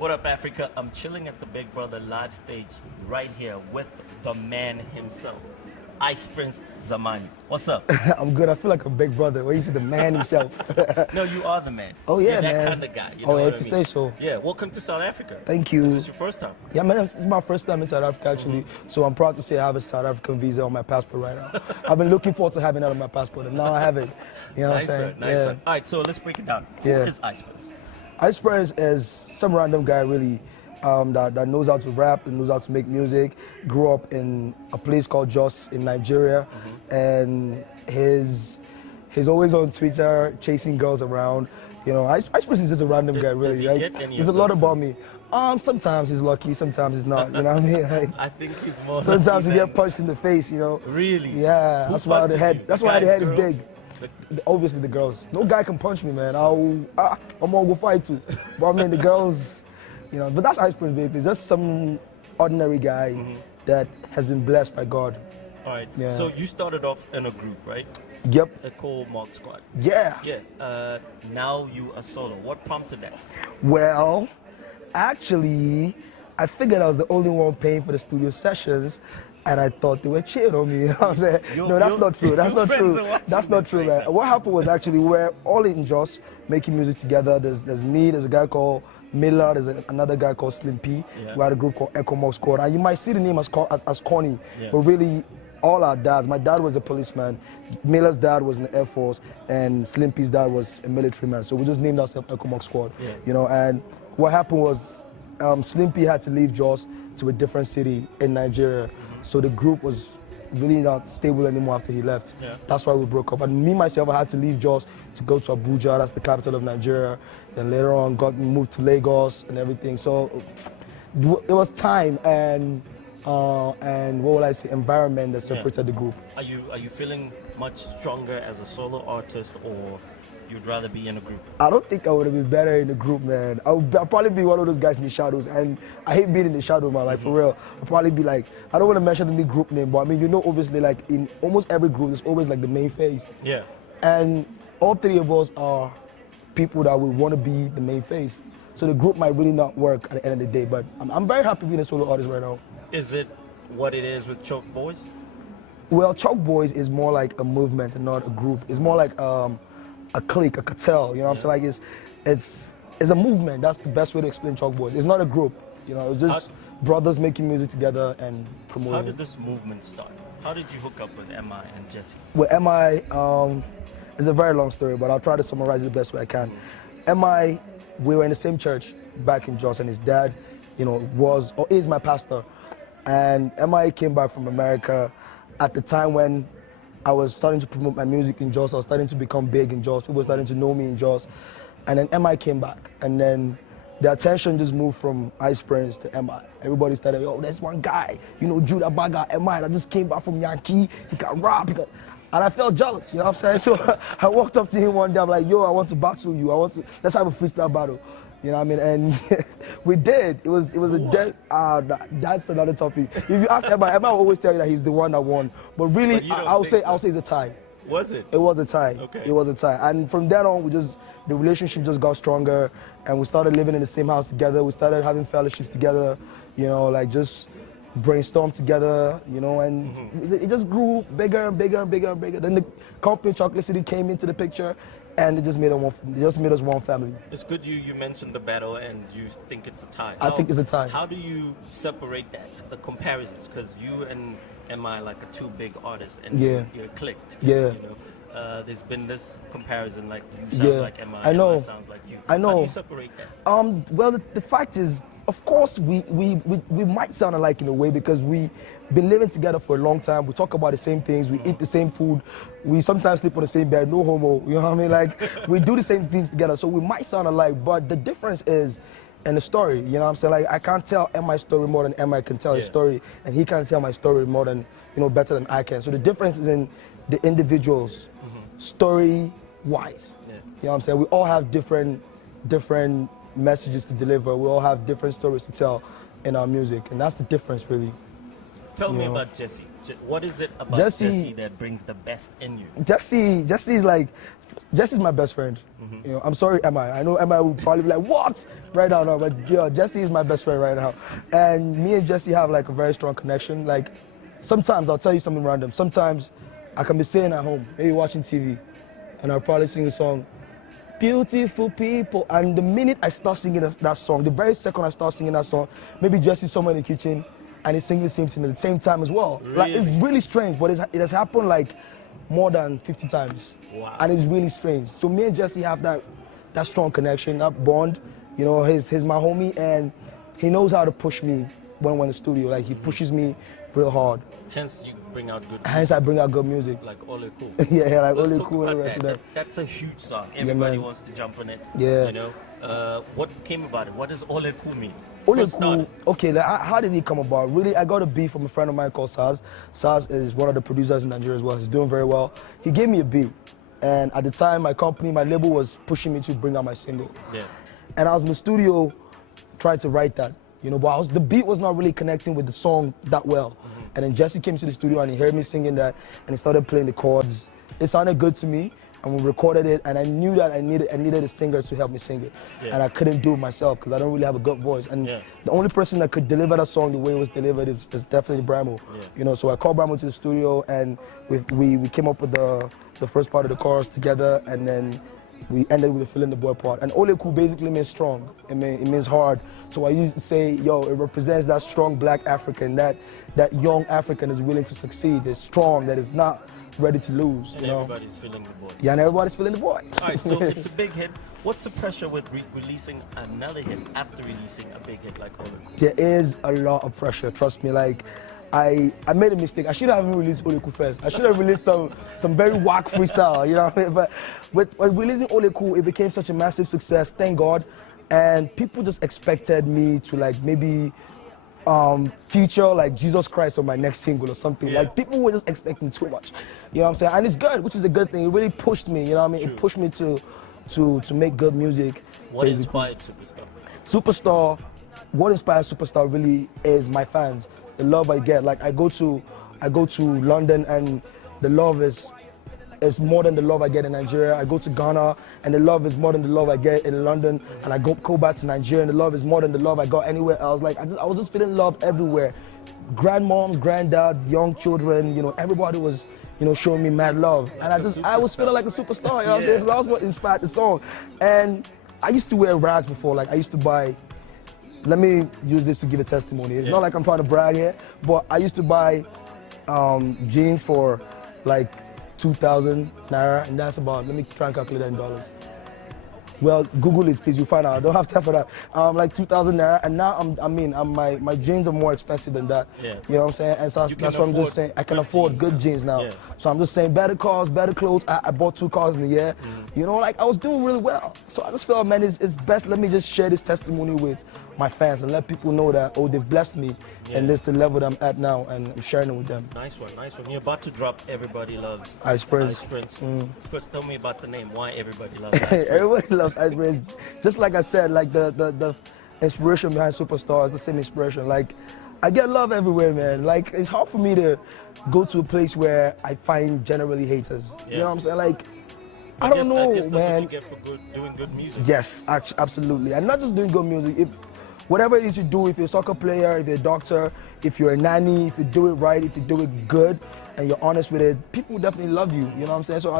What up, Africa? I'm chilling at the Big Brother live stage right here with the man himself, IcePrinceZamani. What's up? I'm good. I feel like a big brother. When you see the man himself. No, you are the man. Oh yeah, You're that man. kind of guy. You know oh, what if I you mean? say so. Yeah. Welcome to South Africa. Thank you. Is this your first time? Yeah, man. It's my first time in South Africa actually. So I'm proud to say I have a South African visa on my passport right now. I've been looking forward to having that on my passport, and now I have it. You know Nice, what I'm saying? sir. Nice, sir. All right, so let's break it down. Yeah. Who is IcePrince? IcePrince is some random guy really that knows how to rap and knows how to make music. Grew up in a place called Jos in Nigeria, and he's always on Twitter chasing girls around. You know, IcePrince is just a random guy really. Does he Like, get any there's a of lot those about me. Sometimes he's lucky, sometimes he's not. You know what I mean? Like, I think he's more. sometimes he lucky get punched in the face. You know. Really? Yeah. Who That's why the punches head. you? That's why the head is Guys, big. girls? Obviously the girls. No guy can punch me, man. I'm gonna go fight too. But I mean the girls, you know. But that's IcePrince, baby. He's just some ordinary guy that has been blessed by God. All right. Yeah. So you started off in a group, right? Yep. A called Mark Squad. Yeah. Yeah. Now you are solo. What prompted that? Well, actually, I figured I was the only one paying for the studio sessions. And I thought they were cheating on me. You know what I'm saying? No, that's not true. That's not true. That's not true, man. What happened was actually we're all in Jos making music together. There's me, there's a guy called Miller, there's another guy called Slim P. Yeah. We had a group called Echo Mox Squad. And you might see the name as corny, Yeah. but really all our dads. My dad was a policeman, Miller's dad was in the Air Force, and Slim P's dad was a military man. So we just named ourselves Echo Mox Squad. Yeah. You know, and what happened was Slim P had to leave Jos to a different city in Nigeria. So the group was really not stable anymore after he left. Yeah. That's why we broke up. And me, myself, I had to leave Jos to go to Abuja, that's the capital of Nigeria. Then later on, got moved to Lagos and everything. So it was time and what will I say, environment that separated the group. Are you feeling much stronger as a solo artist, or you'd rather be in a group? I don't think I would have been better in the group, man. I'll probably be one of those guys in the shadows, and I hate being in the shadow, man. Like for real, I'll probably be like, I don't want to mention any group name, but I mean, you know, obviously, like in almost every group, there's always like the main face. Yeah. And all three of us are people that would want to be the main face. So the group might really not work at the end of the day, but I'm very happy being a solo artist right now. Is it what it is with Choke Boys? Well, Chalk Boys is more like a movement and not a group. It's more like a clique, a cartel. You know what I'm saying? Like it's a movement. That's the best way to explain Chalk Boys. It's not a group. You know, it's just brothers making music together and promoting. How did this movement start? How did you hook up with MI and Jesse? With MI, it's a very long story, but I'll try to summarize it the best way I can. MI, we were in the same church back in Jos, and his dad, you know, was or is my pastor. And MI came back from America at the time when I was starting to promote my music in Jos. I was starting to become big in Jos. People were starting to know me in Jos. And then MI came back. And then the attention just moved from IcePrince to MI. Everybody started, oh, there's one guy, you know, Judah Baga, MI, that just came back from Yankee. He can rap. And I felt jealous, you know what I'm saying? So I walked up to him one day. I'm like, yo, I want to battle you. Let's have a freestyle battle. You know what I mean? And we did. It was a dead. That's another topic. If you ask Emma will always tell you that he's the one that won. But really, I'll say it's a tie. Was it? It was a tie. Okay. It was a tie. And from then on, the relationship just got stronger, and we started living in the same house together. We started having fellowships together. You know, like just brainstorm together. You know, and it just grew bigger and bigger and bigger and bigger. Then the company Chocolate City came into the picture. And it just made us one family. It's good you mentioned the battle and you think it's a tie. I think it's a tie. How do you separate that, the comparisons? Because you and MI like are two big artists and you're clicked. Yeah. You know? There's been this comparison, like you sound like MI, I know. MI sounds like you. I know. How do you separate that? Well, the fact is, of course, we might sound alike in a way because we've been living together for a long time. We talk about the same things. We eat the same food. We sometimes sleep on the same bed. No homo. You know what I mean? Like we do the same things together. So we might sound alike, but the difference is in the story. You know what I'm saying? Like I can't tell MI's story more than MI can tell his story, and he can't tell my story more than better than I can. So the difference is in the individuals, story-wise. Yeah. You know what I'm saying? We all have different messages to deliver. We all have different stories to tell in our music, and that's the difference, really. Tell me know. about Jesse. What is it about Jesse- Jesse that brings the best in you? Jesse's my best friend. You know, I'm sorry, Emma. I know Emma will probably be like, what? Right now, no, but Jesse is my best friend right now. And me and Jesse have like a very strong connection. Like, sometimes I'll tell you something random. Sometimes I can be sitting at home, maybe watching TV, and I'll probably sing a song, beautiful people. And the minute I start singing that song, the very second I start singing that song, maybe Jesse's somewhere in the kitchen and he's singing the same thing at the same time as well. Like, it's really strange, but it has happened like more than 50 times. Wow. And it's really strange. So me and Jesse have that strong connection, that bond. You know, he's my homie, and he knows how to push me when we're in the studio. Like, he pushes me real hard. Hence, you bring out good music. Hence, I bring out good music. Like Ole Cool. yeah, like Let's Ole talk Cool and about the rest of that. That's a huge song. Everybody man. wants to jump on it. Yeah. You know, what came about it? What does Ole Cool mean? Ole First Cool, started. okay, like, how did he come about? Really, I got a beat from a friend of mine called Saz. Saz is one of the producers in Nigeria as well. He's doing very well. He gave me a beat. And at the time, my label was pushing me to bring out my single. Yeah. And I was in the studio trying to write that, you know, but the beat was not really connecting with the song that well. And then Jesse came to the studio and he heard me singing that and he started playing the chords. It sounded good to me, and we recorded it, and I knew that I needed a singer to help me sing it. Yeah. And I couldn't do it myself because I don't really have a good voice. And Yeah. the only person that could deliver that song the way it was delivered is definitely Bramo. Yeah. You know, so I called Bramo to the studio, and we came up with the first part of the chorus together, and then we ended with the fill in the boy part. And Ole Cool basically means strong. It means hard. So I used to say, yo, it represents that strong black African, that young African is willing to succeed, is strong, that is not ready to lose. And you know? everybody's feeling the boy. Yeah, and everybody's feeling the boy. All right, so it's a big hit. What's the pressure with releasing another hit after releasing a big hit like Ole Cool? There is a lot of pressure, trust me. Like, I made a mistake. I should have released Ole Cool first. I should have released some very whack freestyle, you know what I mean? But with releasing Ole Cool, it became such a massive success, thank God. And people just expected me to like maybe feature like Jesus Christ on my next single or something. Yeah. Like, people were just expecting too much. You know what I'm saying? And it's good, which is a good thing. It really pushed me, you know what I mean? True. It pushed me to make good music. What basically. inspired Superstar? Superstar, what inspires Superstar really is my fans, the love I get. Like, I go to London, and the love is more than the love I get in Nigeria. I go to Ghana, and the love is more than the love I get in London. And I go back to Nigeria, and the love is more than the love I got anywhere else. Like, I was just feeling love everywhere. Grandmoms, granddads, young children, you know, everybody was, you know, showing me mad love. And I was feeling like a superstar, you know what I'm saying? So that was what inspired the song. And I used to wear rags before. Like, I used to buy, let me use this to give a testimony. It's not like I'm trying to brag here, but I used to buy jeans for like 2,000 naira, and that's about, let me try and calculate that in dollars. Well, Google it, please, you'll find out. I don't have time for that. Like 2,000 naira, and now my jeans are more expensive than that. Yeah. You know what I'm saying? And so that's what I'm just saying. I can afford good jeans now. Yeah. So I'm just saying, better cars, better clothes. I bought 2 cars in a year. You know, like, I was doing really well. So I just felt, man, it's best. Let me just share this testimony with my fans and let people know that, oh, they've blessed me, and this is the level that I'm at now, and I'm sharing it with them. Nice one, nice one. You're about to drop Everybody Loves IcePrince. IcePrince. First, tell me about the name. Why Everybody Loves IcePrince? Everybody loves IcePrince. Just like I said, like the inspiration behind Superstar is the same inspiration. Like, I get love everywhere, man. Like, it's hard for me to go to a place where I find generally haters. You know what I'm saying? Like, I don't know, I guess that's man. what you get for doing good music. Yes, absolutely. And not just doing good music. If whatever it is you do, if you're a soccer player, if you're a doctor, if you're a nanny, if you do it right, if you do it good, and you're honest with it, people definitely love you. You know what I'm saying? So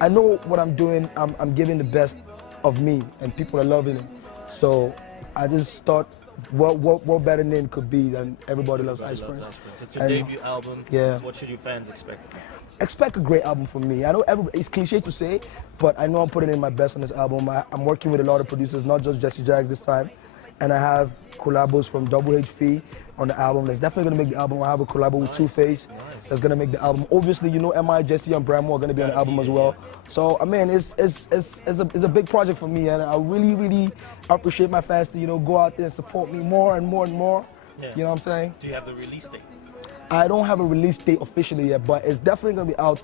I know what I'm doing. I'm giving the best of me, and people are loving it. So I just thought, what better name could be than Everybody Loves IcePrince? It's your debut album. Yeah. What should your fans expect? Expect a great album from me. I know it's cliche to say, but I know I'm putting in my best on this album. I'm working with a lot of producers, not just Jesse Jags this time. And I have collabos from Double HP on the album. That's definitely gonna make the album. I have a collabo with Two-Face that's gonna make the album. Obviously, you know, M.I., Jesse, and Bramo are gonna be on the album as well. So, I mean, it's a big project for me, and I really appreciate my fans to, you know, go out there and support me more and more and more. Yeah. You know what I'm saying? Do you have the release date? I don't have a release date officially yet, but it's definitely gonna be out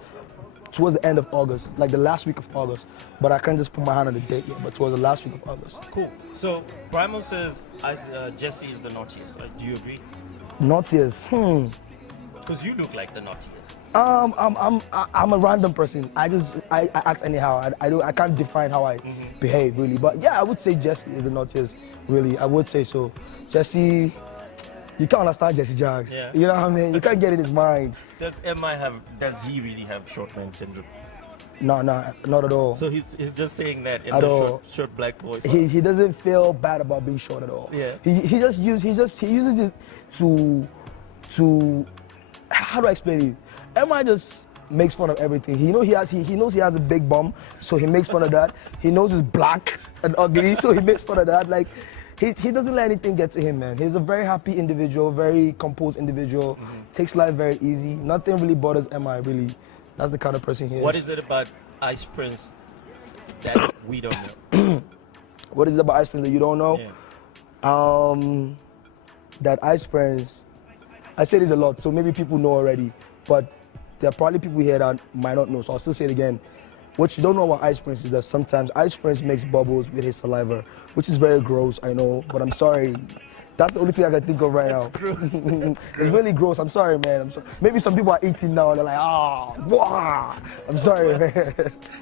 towards the end of August, like the last week of August. But I can't just put my hand on the date yet, but towards the last week of August. Cool. So, Bramo says Jesse is the naughtiest. Do you agree? Naughtiest, Because you look like the naughtiest. I'm a random person. I act anyhow. I can't define how I behave really. But yeah, I would say Jesse is the naughtiest. Really, I would say so. Jesse, you can't understand Jesse Jags. Yeah. You know what I mean? You can't get in his mind. Does he really have short man syndrome? No, not at all. So he's just saying that in At the all. short black voice. He doesn't feel bad about being short at all. Yeah. He uses it to how do I explain it? MI just makes fun of everything. He knows he has a big bum, so he makes fun of that. He knows he's black and ugly, so he makes fun of that. Like he doesn't let anything get to him, man. He's a very happy individual, very composed individual. Takes life very easy. Nothing really bothers MI really. That's the kind of person he is. What is it about IcePrince that we don't know? What is it about IcePrince that you don't know? Yeah. That IcePrince, I say this a lot, so maybe people know already, but there are probably people here that might not know, so I'll still say it again. What you don't know about IcePrince is that sometimes IcePrince makes bubbles with his saliva, which is very gross, I know, but I'm sorry. That's the only thing I can think of right now. Gross. It's really gross. I'm sorry, man. Maybe some people are eating now and they're like, ah, I'm sorry, man.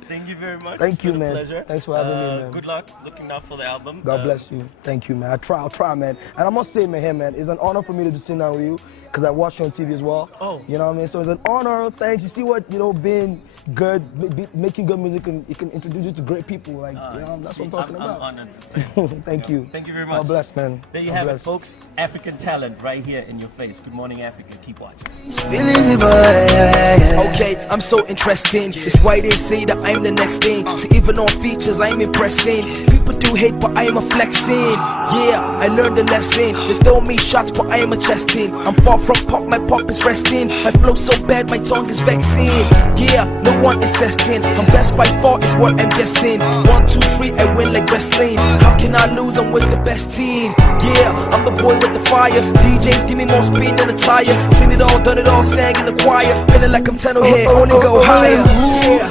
Thank you very much. Thank you, It's been a man. pleasure. Thanks for having me, man. Good luck looking out for the album. God bless you. Thank you, man. I'll try, man. And I must say, man, it's an honor for me to be sitting down with you because I watch you on TV as well. Oh. You know what I mean? So it's an honor. Thanks. You see what, being good, making good music, it can introduce you to great people. Like, that's what I'm talking about. I'm honored to say. Thank you. Thank you very much. God bless, man. There you God have bless. it, folks. African talent right here in your face. Good morning, Africa. Keep watching. Okay, I'm so interesting. It's why they say that I'm the next thing. So even on features, I'm impressing. People do hate, but I'm a flexing. Yeah, I learned the lesson. They throw me shots, but I am a chesting. I'm far from pop, my pop is resting. My flow so bad, my tongue is vexing. Yeah, no one is testing. I'm best by far, is what I'm guessing. 1, 2, 3, I win like wrestling. How can I lose? I'm with the best team. Yeah, I'm the boy with the fire. DJs give me more speed than a tire. Seen it all, done it all, sang in the choir. Feeling like I'm 10 here, only go higher. Yeah.